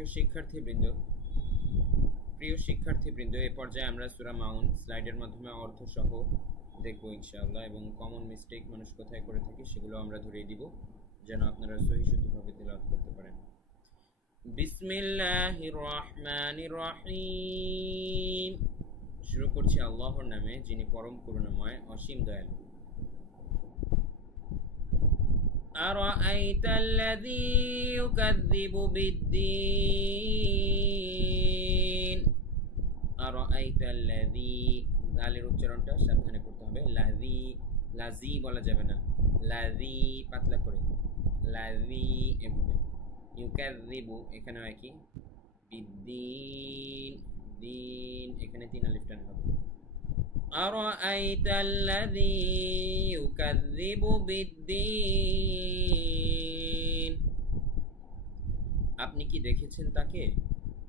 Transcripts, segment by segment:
প্রিয় শিক্ষার্থীবৃন্দ, এই পর্যায়ে আমরা সূরা মাউন স্লাইডের মাধ্যমে অর্থ সহ দেখব ইনশাআল্লাহ, এবং কমন মিস্টেক মানুষ কোথায় করে থাকে সেগুলো আমরা ধরিয়ে দিব যেন আপনারা সহি শুদ্ধভাবে তিলাওয়াত করতে পারেন। বিসমিল্লাহির রহমানির রহিম। শুরু করছি আল্লাহর নামে, যিনি পরম করুণাময় অসীম দয়ালু। আরাআইতাল্লাযী ইউকাযযিবু বিদ্দীন। আরাআইতাল্লাযী, দালের উচ্চারণটা সাবধানে করতে হবে। লাযী বলা যাবে না, লাযী পাতলা করে, লাযী এভাবে। ইউকাযযিবু এখানেও একই, বিদ্দীন, দিন এখানে 3 আলিফ টান হবে। আরাআইতাল্লাযী ইউকাযযিবু বিদ্দীন। আপনি কি দেখেছেন তাকে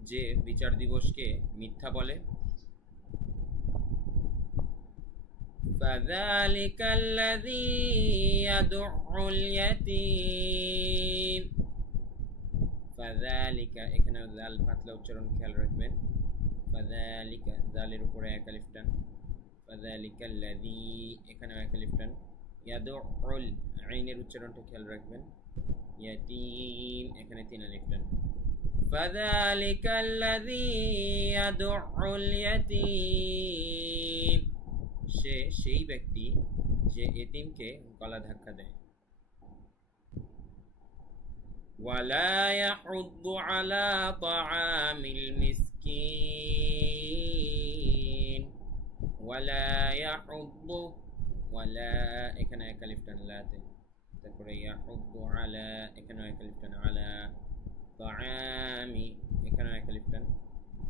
যে বিচার দিবসকে মিথ্যা বলে? ফাযালিকাল্লাযী ইয়াদউল ইয়াতীম। ফাযালিকা এখানে জাল পাতলা উচ্চারণ খেয়াল রাখবেন। ফাযালিকা জালের উপরে এক আলিফ টান। ফাযালিকাল্লাযী এখানেও এক আলিফ টান। ইয়াদউল আইনের উচ্চারণটা খেয়াল রাখবেন। ইয়াতীম এখানে 3 আলিফ টান। ফাযালিকাল্লাযী ইয়াদউল ইয়াতীম। সে সেই ব্যক্তি যে এতিমকে গলা ধাক্কা দেয়। ওয়ালা ইয়াহুদ্দু আলা তাআমিল মিসকিন। ওয়ালা ইয়াহুদ্দু, ওয়ালা এখানে এক আলিফ টান লাতে, তারপরে ইয়াহুদ্দু আলা এখানে এক আলিফ টান, আলা তাআমি এখানে এক আলিফ টান,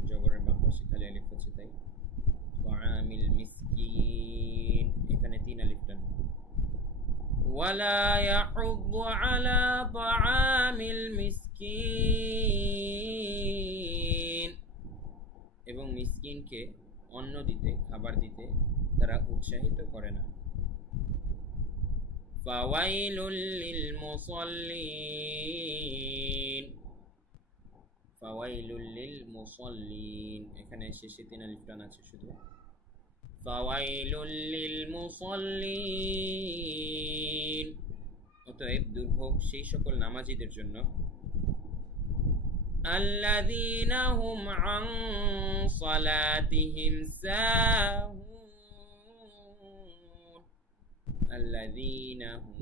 জবরের বাম পাশে খালি আলিফ আছে তাই। তাআমিল মিসকিন এখানে 3 আলিফ টান। ওয়ালা ইয়াহুদ্দু আলা তাআমিল মিসকিন, এবং মিসকিনকে অন্ন দিতে, খাবার দিতে তারা উৎসাহিত করে না। ফাওয়াইলুল লিল মুসাল্লিন। ফাওয়াইলুল লিল মুসাল্লিন এখানে শেষে 3 আলিফ টান আছে শুধু। ফাওয়াইলুল লিল মুসাল্লিন, অতএব দুর্ভোগ সেই সকল নামাজীদের জন্য। আল্লাযীনা হুম আন সালাতিহিম সাহুন। আল্লাযীনা হুম,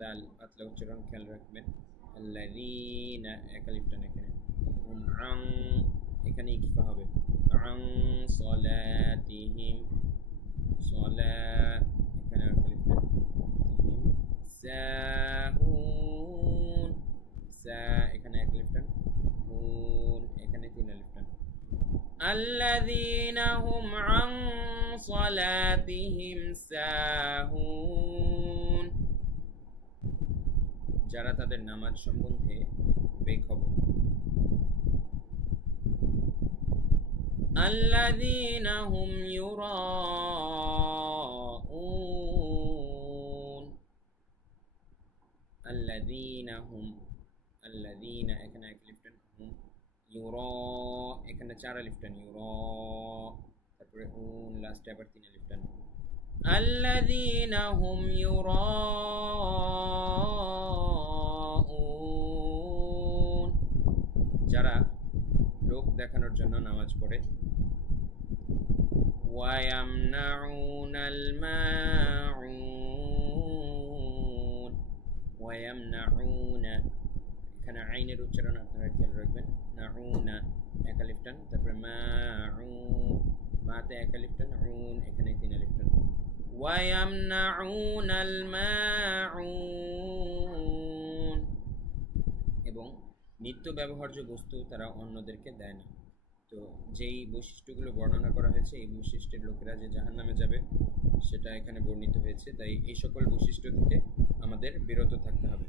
দাল পাতলা উচ্চারণ খেয়াল রাখবেন। আল্লাযীনা এক আলিফ টান এখানে। হুম আন এখানে ইকফা হবে। আন সালাতিহিম, সালা এখানে এক আলিফ টান। সাহুন, সা এখানে এক আলিফ টান। হুন এখানে 3 আলিফ টান। আল্লাযীনা হুম আন সালাতিহিম সাহুন, যারা তাদের নামাজ সম্বন্ধে বেখবর। আল্লাযীনা হুম ইউরাউন। আল্লাযীনা হুম, আল্লাযীনা এখানে এক আলিফ টান, হুম ইউরা এখানে 4 আলিফ টান, ইউরা তারপরে উন লাস্টে আবার 3 আলিফ টান। আল্লাযীনা হুম ইউরাউন, যারা লোক দেখানোর জন্য নামাজ পড়ে। ওয়ায়ামনাউনাল মাউন। ওয়ায়ামনাউনা এখানে আইনের উচ্চারণ আপনারা খেয়াল রাখবেন। নাউনা এক আলিফ টান, তারপরে মাউন মাতে এক আলিফ টান, উন এখানে 3 আলিফ টান। ওয়ায়ামনাউনাল মাউন, এবং নিত্য ব্যবহার্য বস্তু তারা অন্যদেরকে দেয় না। তো যেই বৈশিষ্ট্যগুলো বর্ণনা করা হয়েছে, এই বৈশিষ্ট্যের লোকেরা যে জাহান্নামে যাবে সেটা এখানে বর্ণিত হয়েছে। তাই এই সকল বৈশিষ্ট্য থেকে আমাদের বিরত থাকতে হবে।